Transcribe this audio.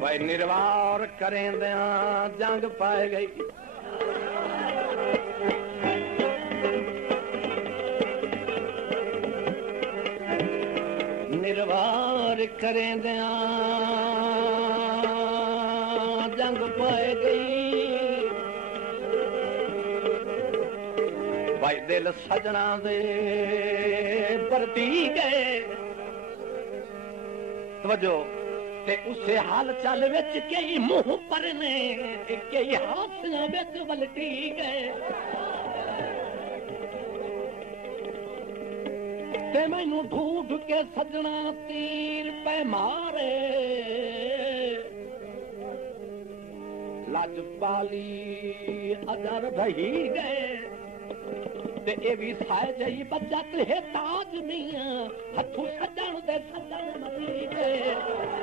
भाई निर्वार करेंदिया जंग पाए गई। निर्वार करेंदिया जंग पाए गई। भाई दिल सजना दे परती गए। तवज्जो ते उसे हाल चाल विच कई मुंह परने कई हासियां विच वलटी गए। ते मैनू ढूंढ के सजना तीर पे मारे। लजपाली अजर रही गए। ते ए भी साए जही बचत है ताज मियां हथू सजन दे सजन मरी गए।